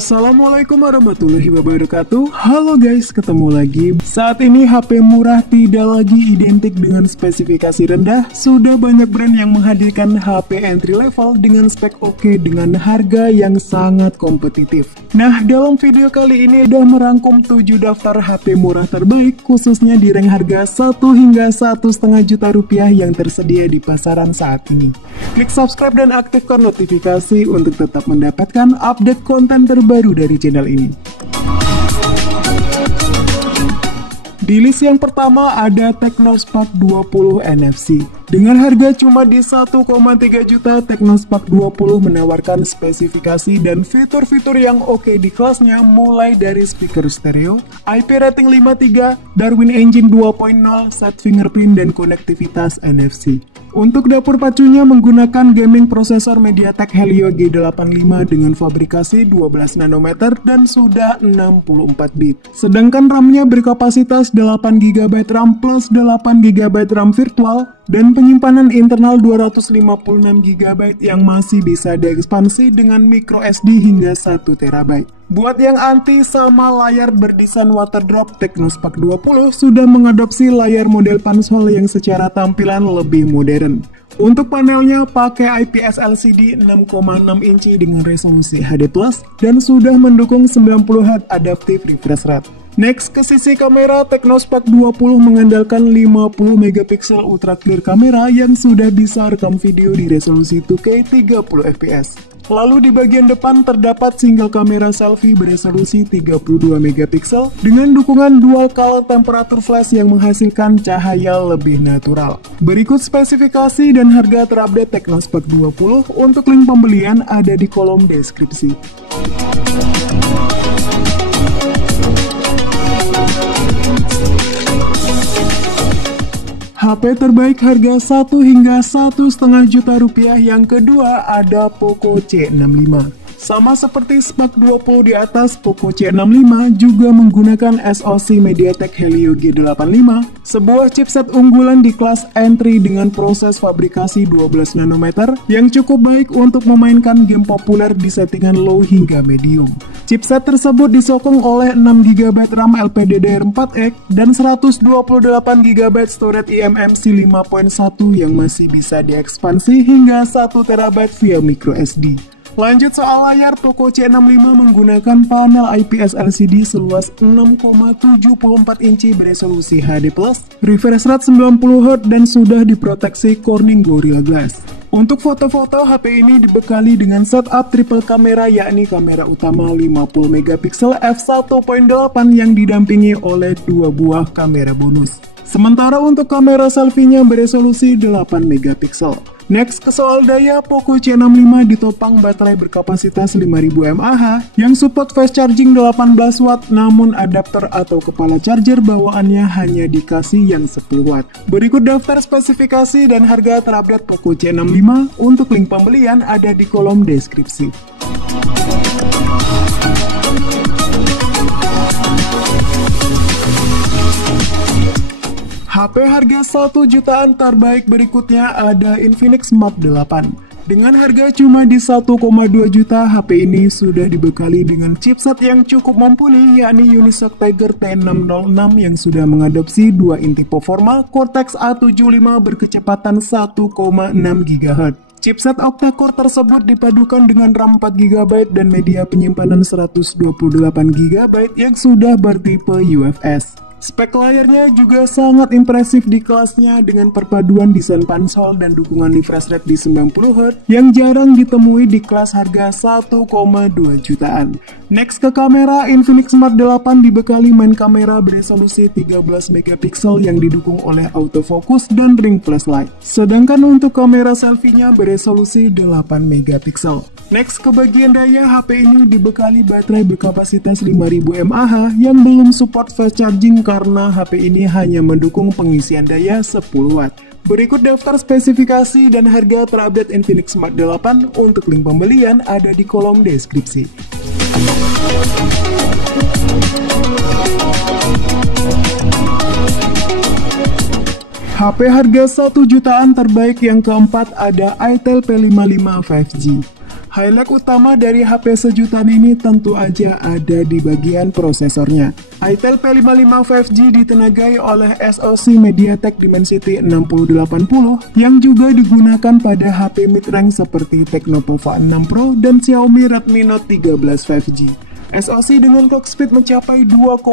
Assalamualaikum warahmatullahi wabarakatuh. Halo guys, ketemu lagi. Saat ini HP murah tidak lagi identik dengan spesifikasi rendah. Sudah banyak brand yang menghadirkan HP entry level dengan spek oke dengan harga yang sangat kompetitif. Nah, dalam video kali ini udah merangkum 7 daftar HP murah terbaik khususnya di rank harga 1 hingga 1,5 juta rupiah yang tersedia di pasaran saat ini. Klik subscribe dan aktifkan notifikasi untuk tetap mendapatkan update konten terbaru dari channel ini. Di list yang pertama ada Technospark 20 NFC. Dengan harga cuma di 1,3 juta, Technospark 20 menawarkan spesifikasi dan fitur-fitur yang oke di kelasnya, mulai dari speaker stereo, IP rating 5.3, Darwin Engine 2.0, set fingerprint, dan konektivitas NFC. Untuk dapur pacunya menggunakan gaming prosesor MediaTek Helio G85 dengan fabrikasi 12 nanometer dan sudah 64 bit. Sedangkan RAM-nya berkapasitas 8GB RAM plus 8GB RAM virtual dan penyimpanan internal 256GB yang masih bisa diekspansi dengan microSD hingga 1TB. Buat yang anti sama layar berdesain waterdrop, Technospark 20 sudah mengadopsi layar model Pansol yang secara tampilan lebih modern. Untuk panelnya pakai IPS LCD 6,6 inci dengan resolusi HD+, dan sudah mendukung 90Hz adaptive refresh rate. Next, ke sisi kamera, Technospark 20 mengandalkan 50MP ultra clear kamera yang sudah bisa rekam video di resolusi 2K 30fps. Lalu di bagian depan terdapat single kamera selfie beresolusi 32MP dengan dukungan dual color temperature flash yang menghasilkan cahaya lebih natural. Berikut spesifikasi dan harga terupdate Technospark 20. Untuk link pembelian ada di kolom deskripsi. HP terbaik harga 1 hingga 1,5 juta rupiah yang kedua ada Poco C65. Sama seperti Spark 20 di atas, Poco C65 juga menggunakan SoC MediaTek Helio G85, sebuah chipset unggulan di kelas entry dengan proses fabrikasi 12 nanometer yang cukup baik untuk memainkan game populer di settingan low hingga medium. Chipset tersebut disokong oleh 6GB RAM LPDDR4X dan 128GB storage eMMC 5.1 yang masih bisa diekspansi hingga 1TB via microSD. Lanjut soal layar, Poco C65 menggunakan panel IPS LCD seluas 6,74 inci beresolusi HD+, refresh rate 90Hz dan sudah diproteksi Corning Gorilla Glass. Untuk foto-foto, HP ini dibekali dengan setup triple kamera, yakni kamera utama 50MP f1.8 yang didampingi oleh 2 buah kamera bonus. Sementara untuk kamera selfie-nya beresolusi 8MP. Next, ke soal daya, Poco C65 ditopang baterai berkapasitas 5000 mAh yang support fast charging 18W, namun adapter atau kepala charger bawaannya hanya dikasih yang 10W. Berikut daftar spesifikasi dan harga terupdate Poco C65. Untuk link pembelian ada di kolom deskripsi. HP harga 1 jutaan terbaik berikutnya ada Infinix Smart 8. Dengan harga cuma di 1,2 juta, HP ini sudah dibekali dengan chipset yang cukup mumpuni, yakni Unisoc Tiger T606 yang sudah mengadopsi 2 inti performa Cortex A75 berkecepatan 1,6 GHz. Chipset octa-core tersebut dipadukan dengan RAM 4GB dan media penyimpanan 128GB yang sudah bertipe UFS. Spek layarnya juga sangat impresif di kelasnya dengan perpaduan desain Pansol dan dukungan refresh rate di 90Hz yang jarang ditemui di kelas harga 1,2 jutaan. Next, ke kamera, Infinix Smart 8 dibekali main kamera beresolusi 13MP yang didukung oleh autofocus dan ring flashlight. Sedangkan untuk kamera selfie-nya beresolusi 8MP. Next, ke bagian daya, HP ini dibekali baterai berkapasitas 5000 mAh yang belum support fast charging karena HP ini hanya mendukung pengisian daya 10W. Berikut daftar spesifikasi dan harga terupdate Infinix Smart 8. Untuk link pembelian ada di kolom deskripsi. HP harga 1 jutaan terbaik yang keempat ada Itel P55 5G. Highlight utama dari HP sejutaan ini tentu aja ada di bagian prosesornya. Intel P55 5G ditenagai oleh SoC MediaTek Dimensity 6080 yang juga digunakan pada HP mid-range seperti Tecnopova 6 Pro dan Xiaomi Redmi Note 13 5G. SoC dengan clock speed mencapai 2,4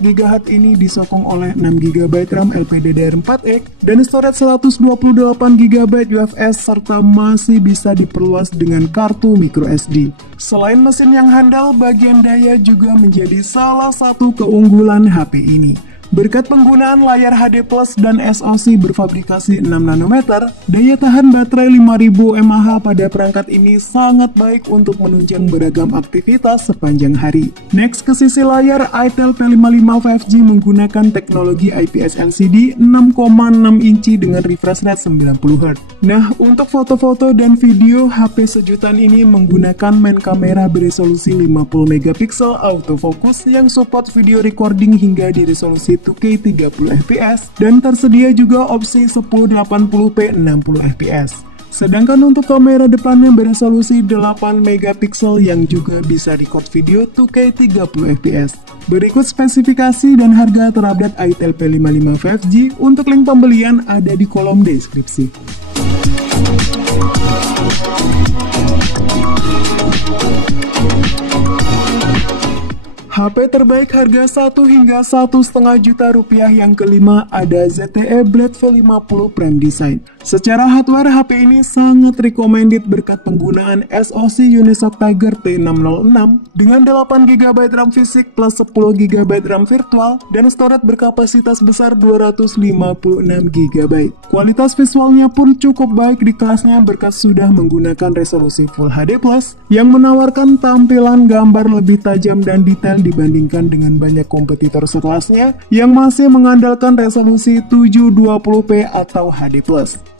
GHz ini disokong oleh 6 GB RAM LPDDR4X dan storage 128 GB UFS serta masih bisa diperluas dengan kartu microSD. Selain mesin yang handal, bagian daya juga menjadi salah satu keunggulan HP ini. Berkat penggunaan layar HD Plus dan SoC berfabrikasi 6 nanometer, daya tahan baterai 5000 mAh pada perangkat ini sangat baik untuk menunjang beragam aktivitas sepanjang hari. Next, ke sisi layar, Intel P55 5G menggunakan teknologi IPS LCD 6,6 inci dengan refresh rate 90Hz. Nah, untuk foto-foto dan video, HP sejutaan ini menggunakan main kamera beresolusi 50MP autofocus yang support video recording hingga di resolusi 2K 30fps dan tersedia juga opsi 1080p 60fps. Sedangkan untuk kamera depannya beresolusi 8MP yang juga bisa record video 2K 30fps. Berikut spesifikasi dan harga terupdate Intel P55 5G. Untuk link pembelian ada di kolom deskripsi. HP terbaik harga 1 hingga 1,5 juta rupiah yang kelima ada ZTE Blade V50 Prime Design. Secara hardware, HP ini sangat recommended berkat penggunaan SoC Unisoc Tiger T606 dengan 8GB RAM fisik plus 10GB RAM virtual dan storage berkapasitas besar 256GB. Kualitas visualnya pun cukup baik di kelasnya berkat sudah menggunakan resolusi Full HD Plus yang menawarkan tampilan gambar lebih tajam dan detail dibandingkan dengan banyak kompetitor sekelasnya yang masih mengandalkan resolusi 720p atau HD+.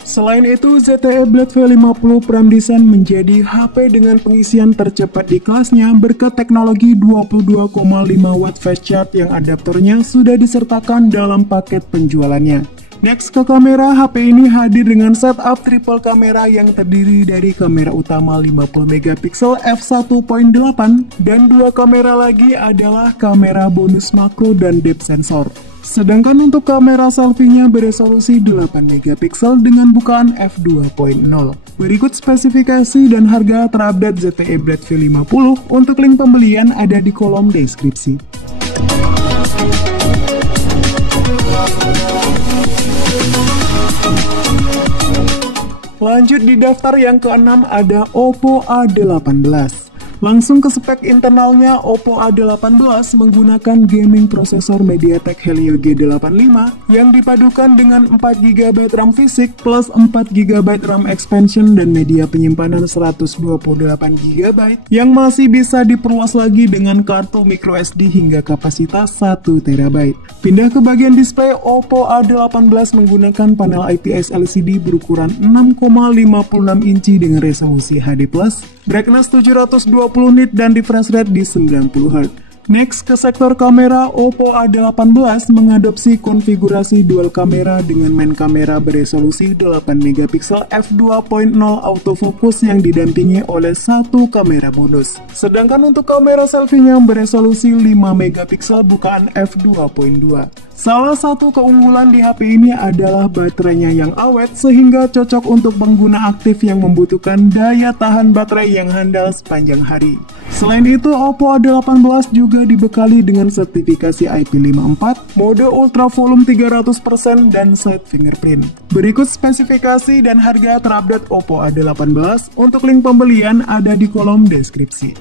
Selain itu, ZTE Blade V50 Prime Design menjadi HP dengan pengisian tercepat di kelasnya berkat teknologi 22,5W fast charge yang adaptornya sudah disertakan dalam paket penjualannya. Next, ke kamera, HP ini hadir dengan setup triple kamera yang terdiri dari kamera utama 50MP f1.8 dan dua kamera lagi adalah kamera bonus makro dan depth sensor. Sedangkan untuk kamera selfie-nya beresolusi 8MP dengan bukaan f2.0. Berikut spesifikasi dan harga terupdate ZTE Blade V50. Untuk link pembelian ada di kolom deskripsi. Lanjut di daftar yang ke-6 ada Oppo A18. Langsung ke spek internalnya, Oppo A18 menggunakan gaming prosesor MediaTek Helio G85 yang dipadukan dengan 4GB RAM fisik plus 4GB RAM expansion dan media penyimpanan 128GB yang masih bisa diperluas lagi dengan kartu microSD hingga kapasitas 1TB. Pindah ke bagian display, Oppo A18 menggunakan panel IPS LCD berukuran 6,56 inci dengan resolusi HD+, brightness 720 nit dan refresh rate di 90Hz. Next, ke sektor kamera, Oppo A18 mengadopsi konfigurasi dual kamera dengan main kamera beresolusi 8MP f2.0 autofocus yang didampingi oleh satu kamera bonus. Sedangkan untuk kamera selfie-nya beresolusi 5MP bukaan f2.2. Salah satu keunggulan di HP ini adalah baterainya yang awet sehingga cocok untuk pengguna aktif yang membutuhkan daya tahan baterai yang handal sepanjang hari. Selain itu, Oppo A18 juga dibekali dengan sertifikasi IP54, mode ultra volume 300% dan side fingerprint. Berikut spesifikasi dan harga terupdate Oppo A18. Untuk link pembelian ada di kolom deskripsi.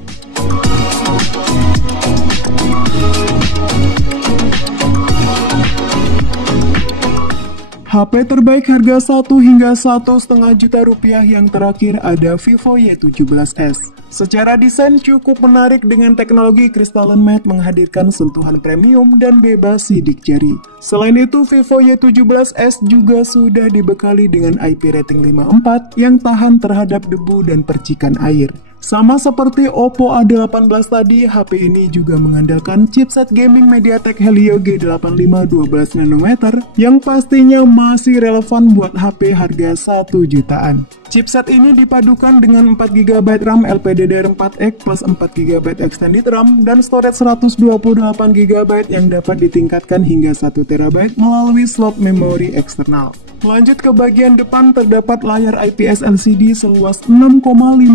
HP terbaik harga 1 hingga 1,5 juta rupiah yang terakhir ada Vivo Y17s. Secara desain cukup menarik dengan teknologi crystalline matte menghadirkan sentuhan premium dan bebas sidik jari. Selain itu, Vivo Y17s juga sudah dibekali dengan IP rating 54 yang tahan terhadap debu dan percikan air. Sama seperti Oppo A18 tadi, HP ini juga mengandalkan chipset gaming MediaTek Helio G85 12nm yang pastinya masih relevan buat HP harga 1 jutaan. Chipset ini dipadukan dengan 4GB RAM LPDDR4X plus 4GB extended RAM dan storage 128GB yang dapat ditingkatkan hingga 1TB melalui slot memori eksternal. Lanjut ke bagian depan, terdapat layar IPS LCD seluas 6,56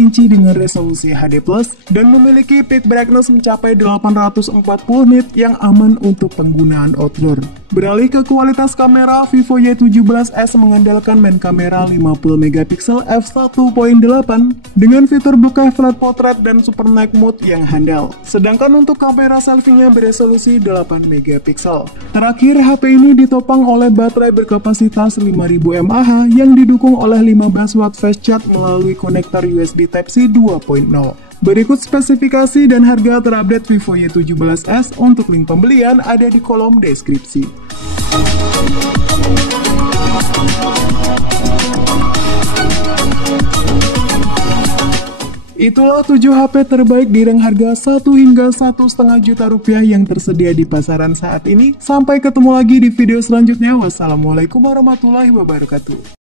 inci dengan resolusi HD+, dan memiliki peak brightness mencapai 840 nit yang aman untuk penggunaan outdoor. Beralih ke kualitas kamera, Vivo Y17s mengandalkan main kamera 50MP f1.8 dengan fitur bokeh flat portrait dan super night mode yang handal. Sedangkan untuk kamera selfie-nya beresolusi 8MP. Terakhir, HP ini ditopang oleh baterai berkapasitas 5000 mAh yang didukung oleh 15 watt fast charge melalui konektor USB Type-C 2.0. Berikut spesifikasi dan harga terupdate Vivo Y17s. Untuk link pembelian ada di kolom deskripsi. Itulah 7 HP terbaik di rang harga 1 hingga 1,5 juta rupiah yang tersedia di pasaran saat ini. Sampai ketemu lagi di video selanjutnya. Wassalamualaikum warahmatullahi wabarakatuh.